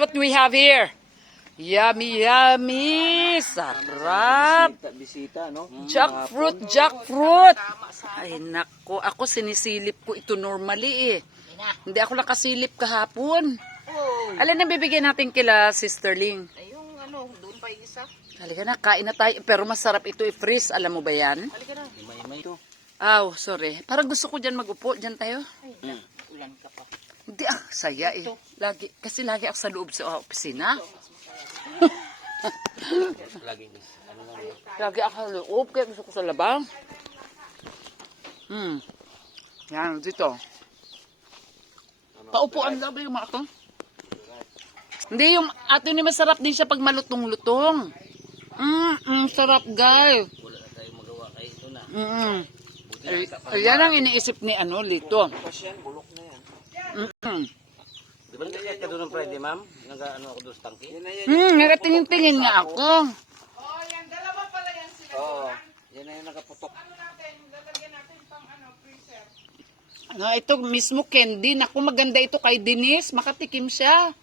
what we have here. Yummy, yummy. Sarap. Bisita, no? Jackfruit, jackfruit. Ay, nako. Ako sinisilip ko ito normally eh. Hindi ako nakasilip kahapon. Alin na bibigyan natin kila Sister Ling? Ay, yung ano, doon pa yung isa. Halika na, kain na tayo. Pero masarap ito i-freeze. Alam mo ba yan? Halika na. Imay-imay to. Aw, sorry. Parang gusto ko dyan mag-upo. Dyan tayo. Ay, ulan ka pa. Hindi saya eh. Kasi lagi ako sa loob sa opisina. Lagi ako sa loob. Kaya gusto ko sa labang. Yan, dito. Paupuan lang ba yung mga ito? Hindi, yung ato ni masarap din siya pag malutong-lutong. Sarap, guys. Wala na tayo magawa kay ito na. Yan ang iniisip ni Lito. Tapos yan, bulok na yan. Di ba nagkakit ka doon ng Friday, ma'am? Nag-ano ako doon sa tangki? Nakatingin-tingin nga ako. Oh, yan, dalawa pala yan sila. Oo. Yan na yung nakaputok. Ano natin, lalagyan natin pang freezer. Ito mismo candy. Naku, maganda ito kay Denise. Makatikim siya.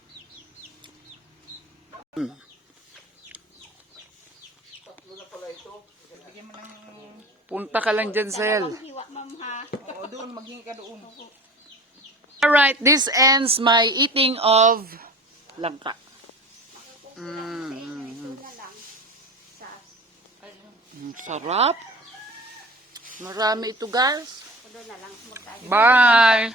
Punta ka lang dyan, Sel. Hiwa, ma'am, ha? Oo, doon, maging ka doon. Alright, this ends my eating of langka. Sarap. Marami ito, guys. Bye.